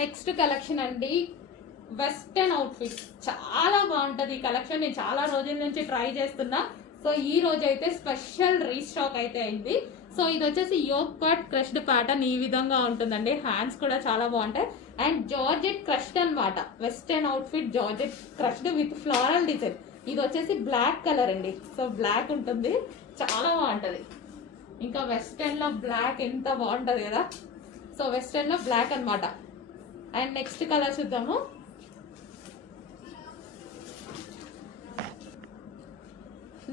Next collection అండి, western outfits. చాలా బాగుంటుంది ఈ కలెక్షన్. నేను చాలా రోజుల నుంచి ట్రై చేస్తున్నా. సో ఈ రోజు అయితే స్పెషల్ రీస్టాక్ అయితే అయింది. సో ఇది వచ్చేసి యోక్ పార్ట్ క్రష్డ్ ప్యాటర్న్ ఈ విధంగా ఉంటుందండి. హ్యాండ్స్ కూడా చాలా బాగుంటాయి. అండ్ జార్జెట్ క్రష్డ్ అనమాట. Western outfit georgette crushed with floral design. ఇది వచ్చేసి బ్లాక్ కలర్ అండి. సో బ్లాక్ ఉంటుంది, చాలా బాగుంటుంది. ఇంకా వెస్టర్న్ లో బ్లాక్ ఎంత బాగుంటుంది కదా. సో వెస్టర్న్ లో బ్లాక్ అనమాట. అండ్ నెక్స్ట్ కలర్ చూద్దాము.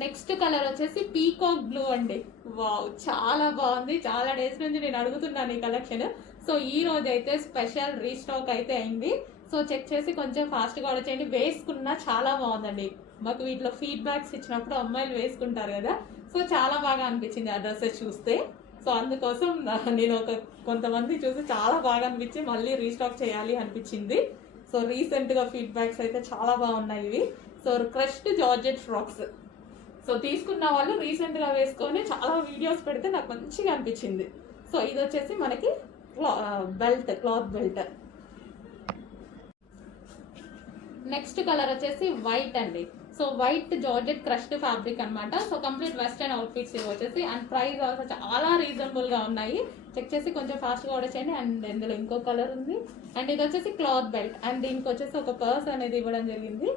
నెక్స్ట్ కలర్ వచ్చేసి పీకాక్ బ్లూ అండి. వావ్, చాలా బాగుంది. చాలా డేస్ నుంచి నేను అడుగుతున్నాను ఈ కలెక్షన్. సో ఈ రోజు అయితే స్పెషల్ రీస్టాక్ అయితే అయింది. సో చెక్ చేసి కొంచెం ఫాస్ట్గా ఆర్డర్ చేయండి. వేసుకున్నా చాలా బాగుందండి. మాకు వీటిలో ఫీడ్బ్యాక్స్ ఇచ్చినప్పుడు అమ్మాయిలు వేసుకుంటారు కదా, సో చాలా బాగా అనిపించింది ఆ డ్రెస్సెస్ చూస్తే. సో అందుకోసం నేను కొంతమంది చూసి చాలా బాగా అనిపించి మళ్ళీ రీస్టాక్ చేయాలి అనిపించింది. సో రీసెంట్గా ఫీడ్బ్యాక్స్ అయితే చాలా బాగున్నాయి ఇవి. So crushed georgette frocks. So తీసుకున్న వాళ్ళు రీసెంట్గా వేసుకొని చాలా వీడియోస్ పెడితే నాకు మంచిగా అనిపించింది. సో ఇది వచ్చేసి మనకి belt, cloth belt. Next colour వచ్చేసి వైట్ అండి. So white georgette crushed fabric అనమాట. సో కంప్లీట్ వెస్టర్న్ అవుట్ఫిట్స్ ఇవి వచ్చేసి. అండ్ ప్రైస్ ఆల్సో చాలా రీజనబుల్గా ఉన్నాయి. చెక్ చేసి కొంచెం ఫాస్ట్గా ఆర్డర్ చేయండి. అండ్ ఇందులో ఇంకో కలర్ ఉంది. అండ్ ఇది వచ్చేసి క్లాత్ బెల్ట్. అండ్ దీనికి వచ్చేసి ఒక పర్స్ అనేది ఇవ్వడం జరిగింది.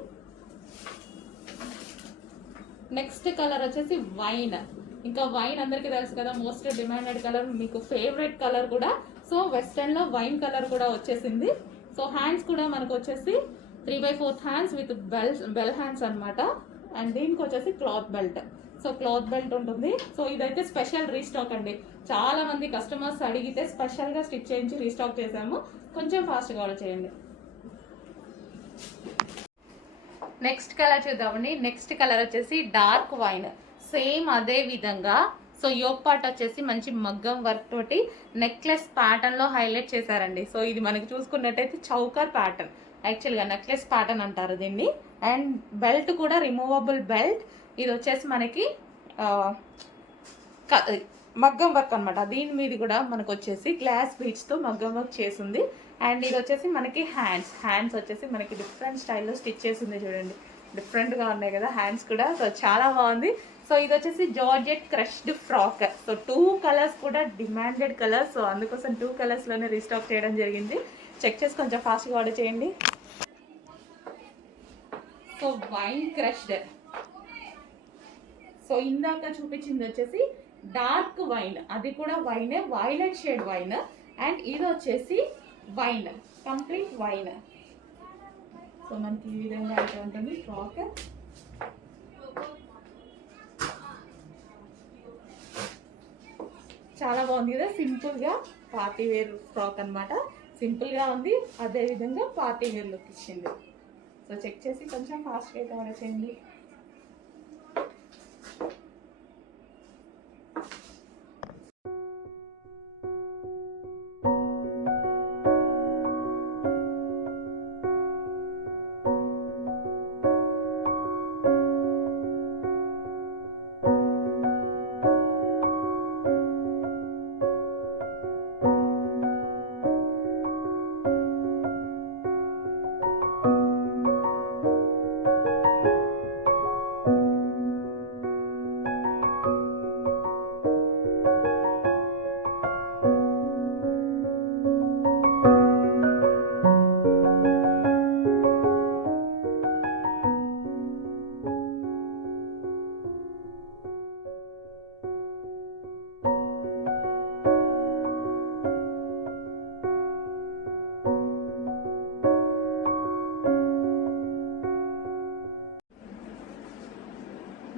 నెక్స్ట్ కలర్ వచ్చేసి వైన్. ఇంకా వైన్ అందరికీ తెలుసు కదా, మోస్ట్ డిమాండెడ్ కలర్, మీకు ఫేవరెట్ కలర్ కూడా. సో వెస్టర్న్ లో వైన్ కలర్ కూడా వచ్చేసింది. సో హ్యాండ్స్ కూడా మనకు వచ్చేసి 3/4 హ్యాండ్స్ విత్ బెల్ హ్యాండ్స్ అనమాట. అండ్ దీనికి వచ్చేసి cloth belt. So cloth belt ఉంటుంది. సో ఇదైతే స్పెషల్ రీస్టాక్ అండి. చాలా మంది కస్టమర్స్ అడిగితే స్పెషల్ గా స్టిచ్ చేయించి రీస్టాక్ చేసాము. కొంచెం ఫాస్ట్గా ఆర్డర్ చేయండి. నెక్స్ట్ కలర్ చూద్దామండి. నెక్స్ట్ కలర్ వచ్చేసి డార్క్ వైన్. సేమ్ అదే విధంగా. సో యోక్ పార్ట్ వచ్చేసి మంచి మగ్గం వర్క్ తోటి నెక్లెస్ ప్యాటర్న్ లో హైలైట్ చేశారండి. సో ఇది మనకి చూసుకున్నట్టయితే చౌకర్ ప్యాటర్న్, యాక్చువల్గా నెక్లెస్ ప్యాటర్న్ అంటారు దీన్ని. అండ్ బెల్ట్ కూడా రిమూవబుల్ బెల్ట్. ఇది వచ్చేసి మనకి మగ్గం వర్క్ అనమాట. దీని మీద కూడా మనకు వచ్చేసి గ్లాస్ బీడ్స్ తో మగ్గం వర్క్ చేసింది. అండ్ ఇది వచ్చేసి మనకి హ్యాండ్స్ వచ్చేసి మనకి డిఫరెంట్ స్టైల్లో స్టిచ్ చేసింది. చూడండి, డిఫరెంట్గా ఉన్నాయి కదా హ్యాండ్స్ కూడా. సో చాలా బాగుంది. సో ఇది వచ్చేసి georgette crushed frock. So 2 colours కూడా డిమాండెడ్ కలర్స్. సో అందుకోసం 2 కలర్స్లోనే రీస్టాక్ చేయడం జరిగింది. చెక్ చేసి కొంచెం ఫాస్ట్గా ఆర్డర్ చేయండి. So wine crushed. సో ఇందాక చూపించింది వచ్చేసి డార్క్ వైన్, అది కూడా వైనే, వైలెట్ షేడ్ వైన్. అండ్ ఇది వచ్చేసి వైన్, కంప్లీట్ వైన్. సో మనకి ఈ విధంగా అయితే ఉంటుంది ఫ్రాక్. చాలా బాగుంది కదా, సింపుల్ గా పార్టీ వేర్ ఫ్రాక్ అనమాట. సింపుల్ గా ఉంది, అదే విధంగా పార్టీ వేర్ లుక్ ఇచ్చింది. సో చెక్ చేసి కొంచెం ఫాస్ట్గా అయితే ఆర్డర్ చేయండి.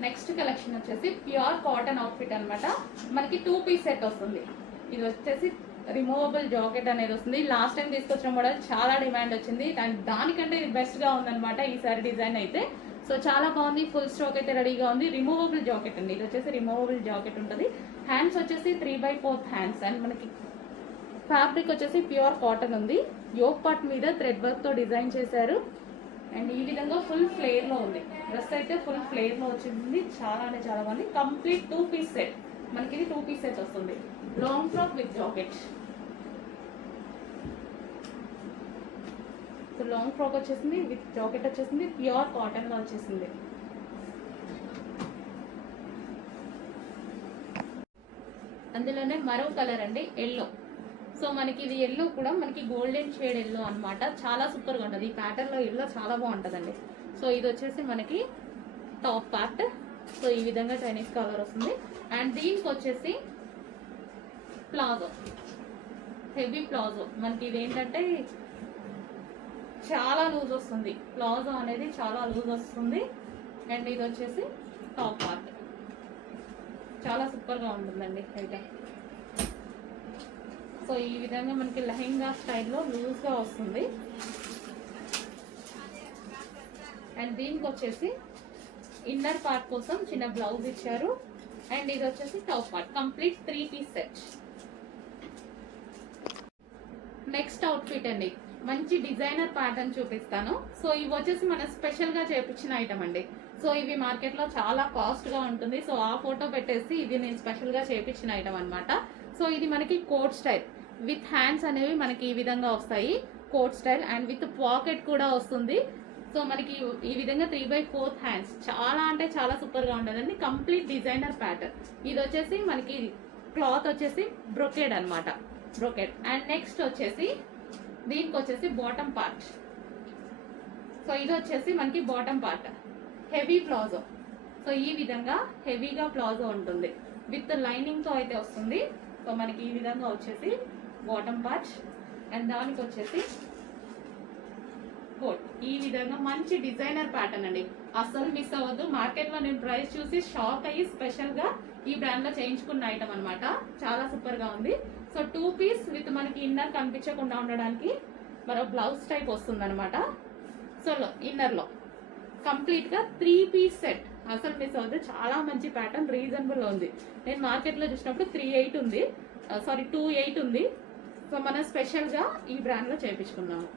నెక్స్ట్ కలెక్షన్ వచ్చేసి ప్యూర్ కాటన్ అవుట్ఫిట్ అనమాట. మనకి 2 పీస్ సెట్ వస్తుంది. ఇది వచ్చేసి రిమూవబుల్ జాకెట్ అనేది వస్తుంది. లాస్ట్ టైం తీసుకొచ్చిన మోడల్ చాలా డిమాండ్ వచ్చింది. అండ్ దానికంటే ఇది బెస్ట్గా ఉందన్నమాట ఈసారి డిజైన్ అయితే. సో చాలా బాగుంది. ఫుల్ స్టాక్ అయితే రెడీగా ఉంది. రిమూవబుల్ జాకెట్ అండి. ఇది వచ్చేసి రిమూవబుల్ జాకెట్ ఉంటుంది. హ్యాండ్స్ వచ్చేసి 3/4 హ్యాండ్స్. అండ్ మనకి ఫ్యాబ్రిక్ వచ్చేసి ప్యూర్ కాటన్ ఉంది. యోక్ పార్ట్ మీద థ్రెడ్ వర్క్తో డిజైన్ చేశారు. అండ్ ఈ విధంగా ఫుల్ ఫ్లేర్లో ఉంది. డ్రెస్ అయితే ఫుల్ ఫ్లేర్లో వచ్చింది. చాలా అంటే చాలా బాగుంది. Complete 2 piece set. మనకి ఇది 2 పీస్ సెట్ వస్తుంది. Long frock with jacket. So long frock వచ్చేసింది, విత్ జాకెట్ వచ్చేసింది, ప్యూర్ కాటన్లో వచ్చేసింది. అందులోనే మరో కలర్ అండి, ఎల్లో. సో మనకి ఇది ఎల్లో కూడా మనకి గోల్డెన్ షేడ్ ఎల్లో అనమాట. చాలా సూపర్గా ఉంటుంది. ఈ ప్యాటర్న్లో ఎల్లో చాలా బాగుంటుందండి. సో ఇది వచ్చేసి మనకి టాప్ పార్ట్. సో ఈ విధంగా చైనీస్ కలర్ వస్తుంది. అండ్ దీనికి వచ్చేసి ప్లాజో, హెవీ ప్లాజో. మనకి ఇది ఏంటంటే చాలా లూజ్ వస్తుంది, ప్లాజో అనేది చాలా లూజ్ వస్తుంది. అండ్ ఇది వచ్చేసి టాప్ పార్ట్. చాలా సూపర్గా ఉంటుందండి ఐటమ్. సో ఈ విధంగా మనకి లెహెంగా స్టైల్లో లూజ్గా వస్తుంది. అండ్ దీనికి వచ్చేసి ఇన్నర్ పార్ట్ కోసం చిన్న బ్లౌజ్ ఇచ్చారు. అండ్ ఇది వచ్చేసి top part. Complete 3 piece set. Next outfit అండి, మంచి డిజైనర్ ప్యాటర్న్ చూపిస్తాను. సో ఇవి వచ్చేసి మన స్పెషల్గా చేపించిన ఐటమ్ అండి. సో ఇవి మార్కెట్లో చాలా కాస్ట్గా ఉంటుంది. సో ఆ ఫోటో పెట్టేసి ఇది నేను స్పెషల్గా చేపించిన ఐటమ్ అనమాట. సో ఇది మనకి కోట్ స్టైల్ విత్ హ్యాండ్స్ అనేవి మనకి ఈ విధంగా వస్తాయి, coat style. And with pocket కూడా వస్తుంది. సో మనకి ఈ విధంగా 3/4 హ్యాండ్స్. చాలా అంటే చాలా సూపర్గా ఉంటుందండి. Complete designer pattern. ఇది వచ్చేసి మనకి క్లాత్ వచ్చేసి బ్రొకేడ్ అనమాట, బ్రొకేడ్. అండ్ నెక్స్ట్ వచ్చేసి దీనికి వచ్చేసి బాటమ్ పార్ట్. సో ఇది వచ్చేసి మనకి bottom part, heavy palazzo. So ఈ విధంగా హెవీగా ప్లాజో ఉంటుంది, విత్ లైనింగ్తో అయితే వస్తుంది. సో మనకి ఈ విధంగా వచ్చేసి బాటమ్ పార్ట్. అండ్ దానికి వచ్చేసి కోట్. ఈ విధంగా మంచి డిజైనర్ ప్యాటర్న్ అండి, అస్సలు మిస్ అవ్వద్దు. మార్కెట్లో నేను ప్రైస్ చూసి షాక్ అయ్యి స్పెషల్గా ఈ బ్రాండ్లో చేయించుకున్న ఐటమ్ అనమాట. చాలా సూపర్గా ఉంది. సో 2 పీస్ విత్ మనకి ఇన్నర్ కనిపించకుండా ఉండడానికి మరో బ్లౌజ్ టైప్ వస్తుంది అనమాట. సో ఇన్నర్లో కంప్లీట్గా 3 పీస్ సెట్. అసలు మిస్ అవ్వద్దు. చాలా మంచి ప్యాటర్న్, రీజనబుల్లో ఉంది. నేను మార్కెట్లో చూసినప్పుడు 3.8 ఉంది, 2.8 ఉంది. సో మనం స్పెషల్గా ఈ బ్రాండ్లో చేయించుకున్నాము.